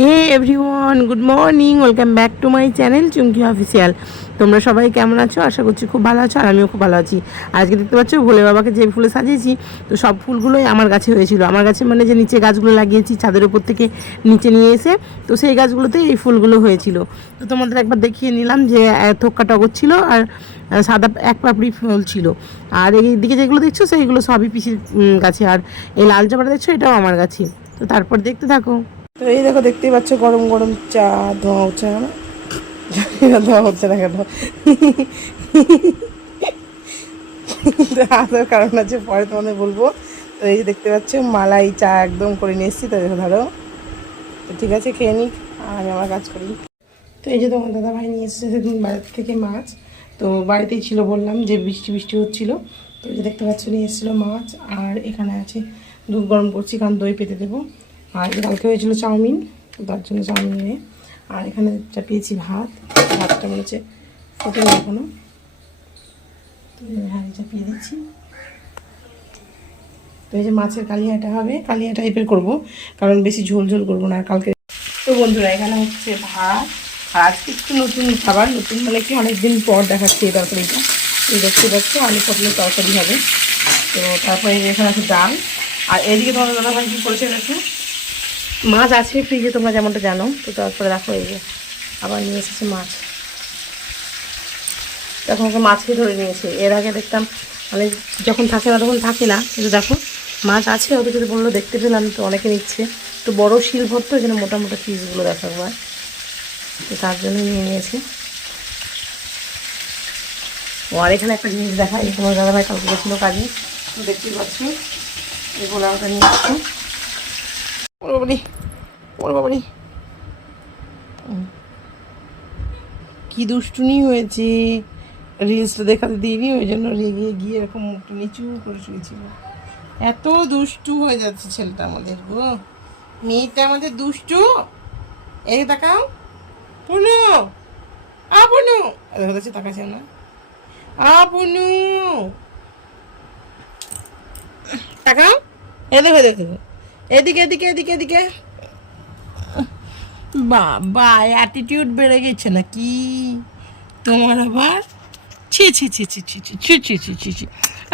Hey everyone, good morning, welcome back to my channel Chumki official. তোমরা সবাই কেমন আছো? আশা করছি খুব ভালো আছো, আর আমিও খুব ভালো আছি। আজকে দেখতে পাচ্ছ ভোলে বাবাকে যে ফুলে সাজিয়েছি, তো সব ফুলগুলোই আমার গাছে হয়েছিল। আমার গাছে মানে যে নিচে গাছগুলো লাগিয়েছি ছাদের উপর থেকে নিচে নিয়ে এসে, তো সেই গাছগুলোতেই এই ফুলগুলো হয়েছিল। তো তোমাদের একবার দেখিয়ে নিলাম যে থোক্কা টগর ছিল আর সাদা এক পাপড়ি ফুল ছিল। আর এই দিকে যেগুলো দেখছো সেইগুলো সবই পিসির গাছে, আর এই লাল জবাটা দেখছো এটাও আমার গাছে। তো তারপর দেখতে থাকো। তো এই দেখো, দেখতেই পাচ্ছ গরম গরম চা ধোঁয়া হচ্ছে না, ধোঁয়া হচ্ছে না কেন আসার কারণ আছে, পরে তোমাদের বলবো। তো এই দেখতে পাচ্ছ মালাই চা একদম করে নিয়ে এসেছি। তো দেখো ধরো, তো ঠিক আছে খেয়ে নিই আর আমি আমার কাজ করি। তো এই যে তোমার দাদা ভাই নিয়ে এসেছে সেদিন বাড়ি থেকে মাছ, তো বাড়িতেই ছিল, বললাম যে বৃষ্টি বৃষ্টি হচ্ছিলো। তো এই যে দেখতে পাচ্ছ নিয়ে এসেছিলো মাছ, আর এখানে আছে দুধ গরম করছি কারণ দই পেতে দেবো। আর কালকে হয়েছিল চাউমিন, তার জন্য চাউমিন নিয়ে। আর এখানে চাপিয়েছি ভাত, ভাতটা মনে হচ্ছে ফোটেনি এখনো, তো হ্যাঁ চাপিয়ে দিচ্ছি। তো এই যে মাছের কালিয়াটা হবে, কালিয়া টাইপের করবো, কারণ বেশি ঝোল ঝোল করবো না কালকে। তো বন্ধুরা এখানে হচ্ছে ভাত, আর আজকে একটু নতুন খাবার, নতুন মানে কি অনেকদিন পর দেখাচ্ছি এই তরকারিটা। এই দেখতে পাচ্ছ আলু পটলের তরকারি হবে। তো তারপরে এখানে আছে ডাল, আর এদিকে তোমাদের দাদা ভাই কী করেছে দেখো, মাছ আছে ফ্রিজে তোমরা যেমনটা জানো। তো তারপরে দেখো এই যে আবার নিয়ে এসেছে মাছ, তখন ওকে মাছকে ধরে নিয়েছে। এর আগে দেখতাম মানে যখন থাকে না তখন থাকে না, কিন্তু দেখো মাছ আছে। ওদের যদি বললো দেখতে পেলাম, তো অনেকে নিচ্ছে। তো বড়ো শিল ভরতো, এখানে মোটা মোটা পিসগুলো দেখা হয়, তো তার জন্য নিয়ে নিয়েছে। ও আর এখানে একটা জিনিস দেখা, এই তোমার দাদাভাই কালকে গেছিলো কাজে, তো দেখতেই পাচ্ছি এগুলো ওটা নিয়ে আসছে। ওর বাবারি, ওর বাবারি কি দুষ্টুনি হয়েছে, রিলসটা দেখাতে দিইনি, ওই জন্য রেগে গিয়ে এরকম মুখটা নিচু করে শুয়েছিল। এত দুষ্টু হয়ে যাচ্ছে ছেলেটা আমাদের গো, মেয়েটা আমাদের দুষ্টু। এই তাকাও পুনু, পুনু দেখেছি, তাকাচ্ছে না পুনু, তাকাও, এ দেখো দেখো, এদিকে এদিকে এদিকে এদিকে। বাবা অ্যাটিটিউড বেড়ে গেছে নাকি তোমার আবার? ছি ছি ছি ছি ছি ছি ছি ছি ছি ছি ছি।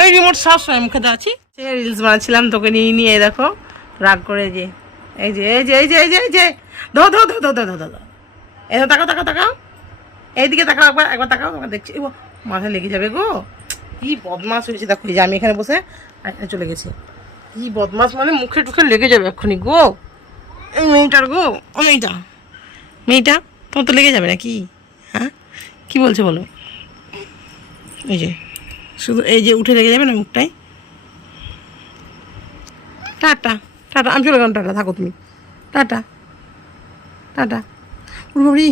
ওই রিমোট সবসময় মুখে আছি। সে রিলস বানাচ্ছিলাম, তোকে নিয়ে নিয়ে দেখো রাগ করে, যে এই যে এই যে এই যে এই যে এই যে ধো ধো ধো ধো ধো ধো ধো, এই তাকাও তাকাও তাকাও, এইদিকে তাকাও, একবার একবার তাকাও, তোমার দেখছি ও মাথায় লেগে যাবে গো। কি বদমাস হয়েছে দেখো, এই যে আমি এখানে বসে চলে গেছি। কি বদমাস মানে মুখে টুখে লেগে যাবে এক্ষুনি গো, এই মেয়েটার গো। ও মেয়েটা, মেয়েটা তোমার তো লেগে যাবে না কি? হ্যাঁ কী বলছে বলো? এই যে শুধু এই যে উঠে লেগে যাবে না মুখটাই। টাটা টাটা, আমি চলে গেলাম, টাটা, থাকো তুমি, টাটা টাটা। উড়ি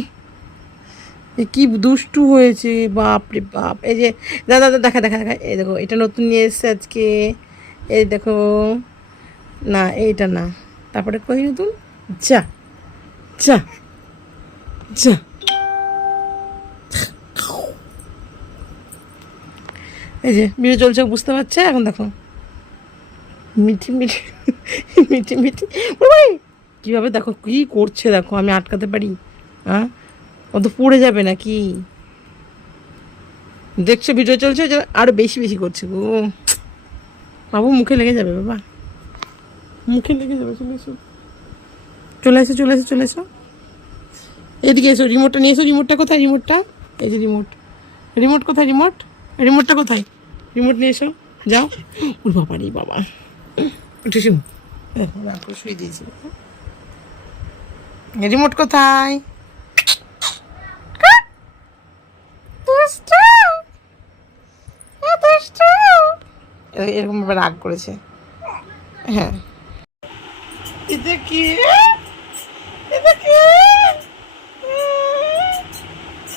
এ কি দুষ্টু হয়েছে, বাপ রে বাপ। এই যে দাদা দাদা দেখা দেখা দেখা, এই দেখো এটা নতুন নিয়ে এসছে আজকে, এই দেখো। না এইটা না, তারপরে কই নতুন, যা যা যা। এই যে ভিডিও চলছে বুঝতে পারছে এখন, দেখো মিঠি মিঠি মিঠি মিঠি কীভাবে দেখো কী করছে, দেখো আমি আটকাতে পারি? হ্যাঁ ও তো পড়ে যাবে নাকি? দেখছো ভিডিও চলছে, আরও বেশি বেশি করছে গো। বাবু মুখে লেগে যাবে, বাবা মুখে লেগে যাবে। চলে এসো চলে এসো চলে এসো চলে এসো, এদিকে এসো, রিমোটটা নিয়ে এসো। রিমোটটা কোথায়? রিমোটটা এই যে রিমোট, রিমোট কোথায়? রিমোট, রিমোটটা কোথায়? রিমোট নিয়ে এসো, যাও। ওর বাবা রে বাবা, উঠে শুন, শুয়ে দিয়েছি। রিমোট কোথায়? এরকম ভাবে রাগ করেছে। হ্যাঁ এটা কি, এটা কি,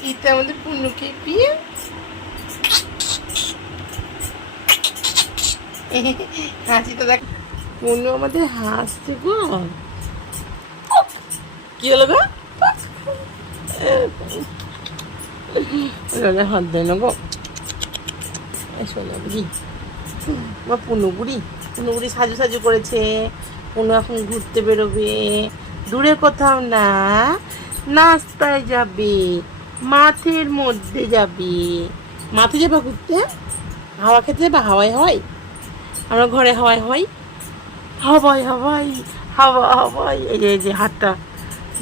এটা আমাদের পুনুকে পিয়ে হাসি তো দেখ, পুনু আমাদের হাসছে গো। কি হলো গো? হাত দেয় না গো, শোনা বুড়ি বা পুনু বুড়ি, পুনু বুড়ি সাজু সাজু করেছে। পুনু এখন ঘুরতে বেরোবে, দূরে কোথাও না, নাস্তায় যাবে, মাঠের মধ্যে যাবে। মাঠে যাবে ঘুরতে, হাওয়া খেতে যাবে, হাওয়ায় হয়, আমরা ঘরে হাওয়ায় হয়, হাওয়াই হাওয়াই হাওয়া হাওয়াই। এই যে হাতটা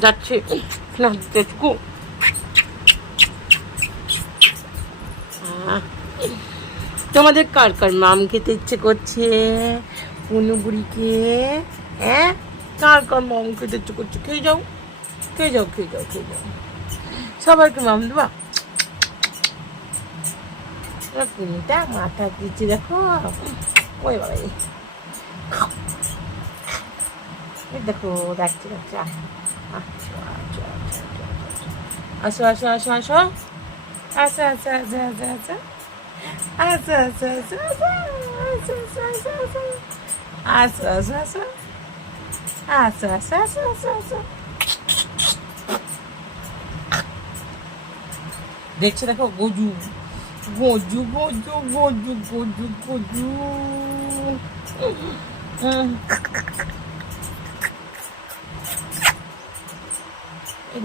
যাচ্ছে না দেখো। তোমাদের কার কার মাম খেতে ইচ্ছে করছে? পুনুবুড়িকে, হ্যাঁ, কার কার মাম খেতে ইচ্ছে করছে? খেয়ে যাও, খেয়ে যাও, খেয়ে যাও, খেয়ে যাও। সবাইকে মাম দেবা। পুনিটা মাথা দিচ্ছে দেখো। ওই বাবা, দেখো দেখছে দেখছে। আচ্ছা আচ্ছা আচ্ছা, আসো আসো আসো আসো, আচ্ছা আচ্ছা আচ্ছা আচ্ছা আচ্ছা আচ্ছা আচ্ছা আচ্ছা আচ্ছা আচ্ছা আচ্ছা আচ্ছা আচ্ছা আচ্ছা আচ্ছা আচ্ছা। দেখছে দেখো, গজু গজু গজু গজু গজু গজু।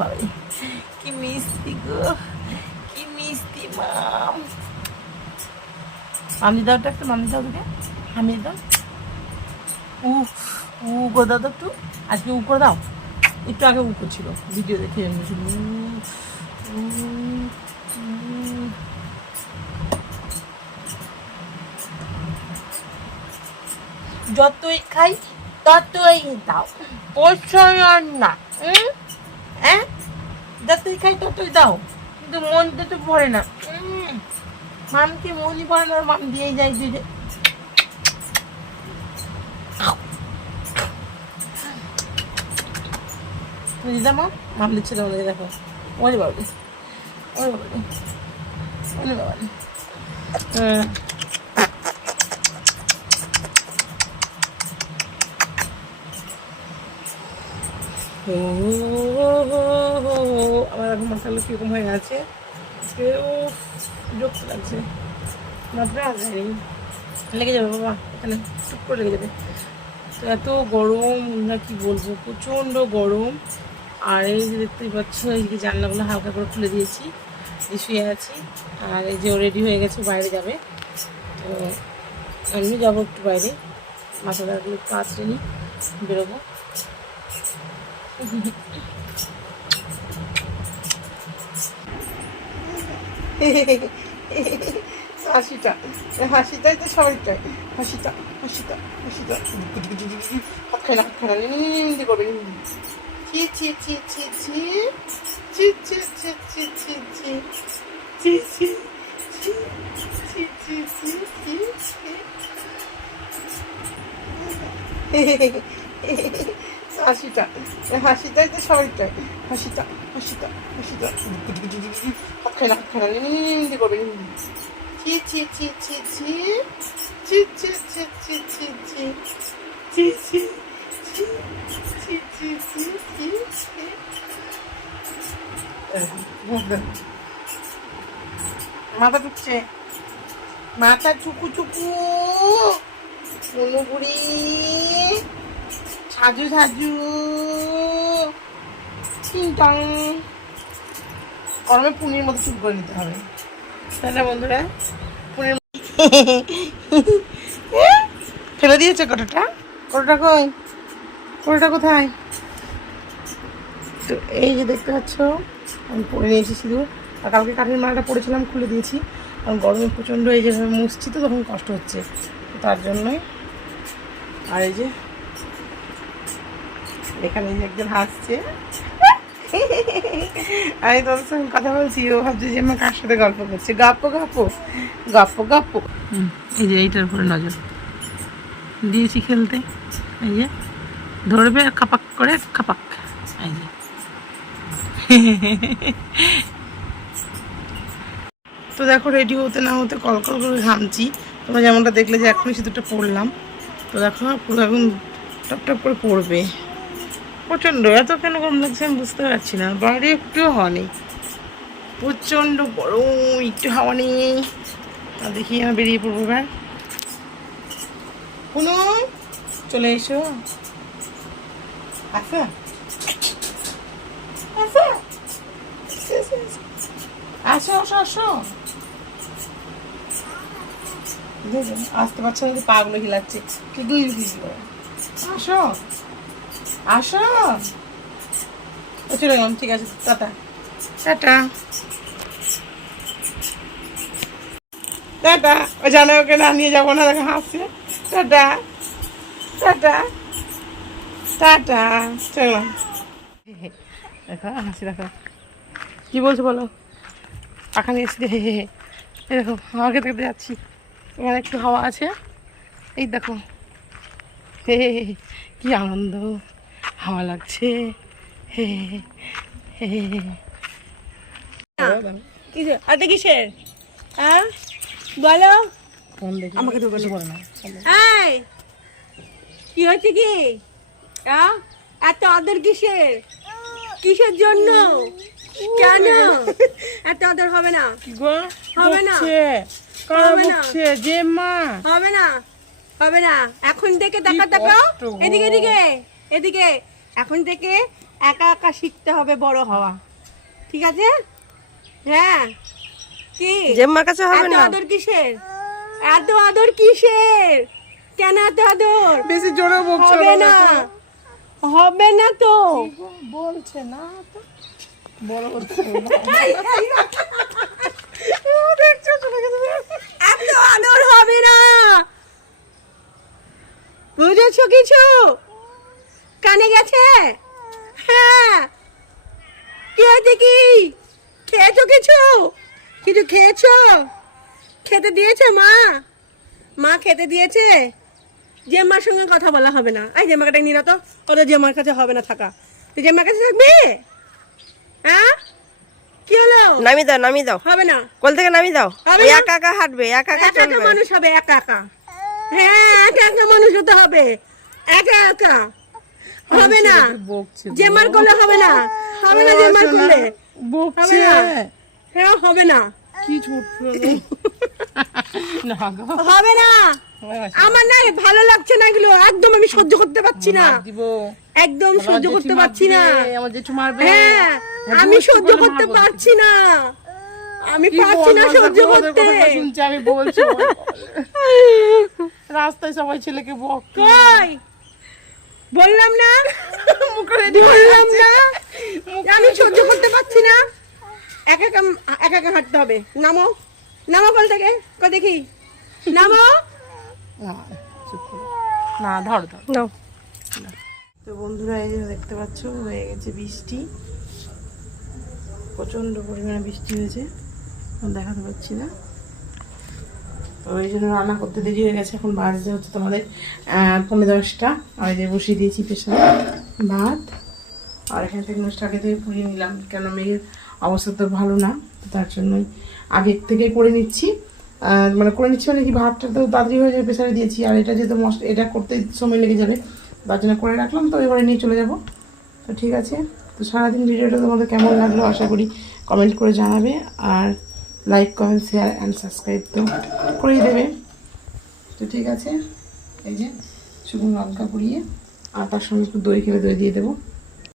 বাবা কি মিষ্টি গো, কি মিষ্টি মাম। মামি দাও একটা, মামি দাও তোকে, হামি দাও। উ উ করে দাও তো একটু, আজকে উ করে দাও। একটু আগে উ করছিল, ভিডিও দেখে জন্মেছিল। যতই খাই ততই দাও, পোষণ না। হ্যাঁ, যতই খাই ততই দাও, কিন্তু মনটা তো ভরে না। মামকে মনই ভরে না, মাম দিয়ে যাই দিয়ে। দিদা মাম দিচ্ছে তোমাদের, দেখো। ওরে বাবা, ওরে বাবা, ওরে বাবা। আমার এখন মাথাগুলো কীরকম হয়ে গেছে, বিরক্ত লাগছে। মাত্রা আগে লেগে যাবে বাবা, এখানে টুক করে লেগে যাবে। তো এত গরম না, কি বলবো, প্রচণ্ড গরম। আর এই যে দেখতেই পাচ্ছ, এই যে জানলাগুলো হালকা করে খুলে দিয়েছি, শুয়ে আছি। আর এই যে ও রেডি হয়ে গেছে, বাইরে যাবে। তো আমি যাবো একটু বাইরে, মাথা দাঁড়গুলো একটু আঁচড়ে নিই, বেরোবো। হাসিটা, হাসিটাই তো সবাই চাই, হাসিটা হাসিটা হাসিটা। হাত খাই না, হাত খাই না, নিন্দি করবে। ছি ছি ছি ছি ছি ছি ছি ছি ছি ছি ছি ছি ছি ছি ছি ছি ছি ছি। হাসিটা, হাসিটাই তো সবাই চাই, হাসিটা হাসিটা হাসিটা। হাত খাই না, হাত খাই না, নিন্দি করবে। ছি ছি ছি ছি ছি ছি ছি ছি ছি ছি ছি ছি ছি ছি ছি ছি ছি ছি। মাথা ঢুকছে, মাথা চুকু চুকু। বুড়ি সাজু সাজু চিন্তাং। গরমে পুনির মতো চুপ করে নিতে হবে, তাই না বন্ধুরা? পুনির ফেলে দিয়েছে কতটা, কতটা কই, কতটা কোথায়? তো এই যে দেখতে পাচ্ছ, আমি পরে নিয়েছি সিঁদুর। আর কালকে কাঠের মালাটা পরেছিলাম, খুলে দিয়েছি। কারণ গরমে প্রচণ্ড এই যেভাবে মুছছি তো তখন কষ্ট হচ্ছে, তার জন্যই। আর এই যে এখানে যে একজন হাসছে, আমি তোর সঙ্গে কথা বলছি, ও ভাবছি যে আমার কার সাথে গল্প করছে। গপ্প গপ্প গপ্প গপ্প। এই যে এইটার উপরে নজর দিয়েছি খেলতে, এই যে ধরবে খাপাক করে, খাপাক। এই যে তো দেখো, রেডি হতে না হতে কল কল করে ঘামছি। তোমরা যেমনটা দেখলে যে এখনই সিঁদুরটা পরলাম। তো দেখো পুরো এখন টপ টপ করে পড়বে। প্রচণ্ড এত কেন গরম লাগছে আমি বুঝতে পারছি না। বাইরে একটুও হাওয়া নেই, প্রচণ্ড গরম, একটু হাওয়া নেই। আর দেখি আমি বেরিয়ে পড়বো এবার। কোনো চলে এসো, আচ্ছা আসো আসো আসো, আসতে পারছো না, পাগুলো হিলাচ্ছে, আসো আসো। চলে গেলাম, ঠিক আছে, টাটা টাটা টাটা। ও জানে ওকে না নিয়ে যাবো না, দেখো হাসছে। টাটা টাটা টাটা, চললাম। দেখো হাসি, দেখো কি বলছো বলো। পাখা নিয়ে এসছি, হে হে হে। এই দেখো হাওয়া খেতে খেতে যাচ্ছি, এখানে একটু হাওয়া আছে, এই দেখো হে হে হে, কি আনন্দ, হাওয়া লাগছে, হে হে হে হে হে। আরে কিসের হ্যাঁ বলো, আমাকে তো কিছু বলে না। এই কি হচ্ছে কি, এত আদর কিসের, কিসের জন্য, কেন এত আদর হবে না, হবে না, হবে না, যে মা হবে না, হবে না। এখন থেকে দেখা দেখো, এদিকে এদিকে এদিকে, এখন থেকে একা একা শিখতে হবে বড় হওয়া, ঠিক আছে? হ্যাঁ কি জেম্মার কাছে হবে না, এত আদর কিসের, এত আদর কিসের, কেন এত আদর, বেশি জোরে বকছো, হবে না, হবে না তো বলছে না তো, বড় হচ্ছে দেখছো, চলে গেছে, এত আদর হবে না, বুঝেছো কিছু, কানে গেছে? হ্যাঁ কি হয়েছে কি, খেয়েছো কিছু, কিছু খেয়েছো, খেতে দিয়েছে মা, মা খেতে দিয়েছে? জেম্মার সঙ্গে কথা বলা হবে না, এই জেম্মাকে নিয়ে না তো, ওদের জেম্মার কাছে হবে না থাকা, তুই জেম্মার কাছে থাকবি? হ্যাঁ কি হলো, নামি দাও, নামি দাও, হবে না, কোল থেকে নামি দাও, হবে ওই না। একা একা হাঁটবে, একা একা একা একা চলবে, মানুষ হবে, একা একা, হ্যাঁ একা একা মানুষ হতে হবে, একা একা হবে না, জেম্মার করলে হবে না, হবে না, জেম্মার করলে হবে না, হ্যাঁ হবে না, কি ছোট হবে না, আমার না ভালো লাগছে না এগুলো, একদম আমি সহ্য করতে পারছি না, একদম সহ্য করতে পারছি না, হ্যাঁ আমি সহ্য করতে পারছি না, আমি পারছি না সহ্য করতে, শুনছি আমি বলছি রাস্তায় সবাই ছেলেকে বক, কই বললাম না, বললাম না আমি সহ্য করতে পারছি না, একা একা একা একা হাঁটতে হবে, নামো নামো কল থেকে, কই দেখি নামো, না ধর ধর নাও। তো বন্ধুরা এই যে দেখতে পাচ্ছ হয়ে গেছে বৃষ্টি, প্রচন্ড পরিমাণে বৃষ্টি হয়েছে, দেখাতে পাচ্ছি না, তো এই জন্য রান্না করতে দেরি হয়ে গেছে, এখন বাজতে হচ্ছে তোমাদের 9:45, আর এই যে বসিয়ে দিয়েছি প্রেশারে ভাত, আর এখান থেকে নুসটা আগে থেকে পুড়িয়ে নিলাম, কেন মেয়ের অবস্থা তো ভালো না, তার জন্যই আগে থেকে করে নিচ্ছি, মানে করে নিচ্ছি মানে কি, ভাতটা তো তাড়াতাড়ি হয়ে যাবে, প্রেশারে দিয়েছি, আর এটা যেহেতু এটা করতে সময় লেগে যাবে, তার জন্য করে রাখলাম, তো এবারে নিয়ে চলে যাব। তো ঠিক আছে, তো সারাদিন ভিডিওটা তোমাদের কেমন লাগলো আশা করি কমেন্ট করে জানাবে, আর like comment share and subscribe তো করেই দেবে। তো ঠিক আছে, এই যে শুকনো লঙ্কা পুড়িয়ে, আর তার সঙ্গে একটু দই খেলে দই দিয়ে দেবো।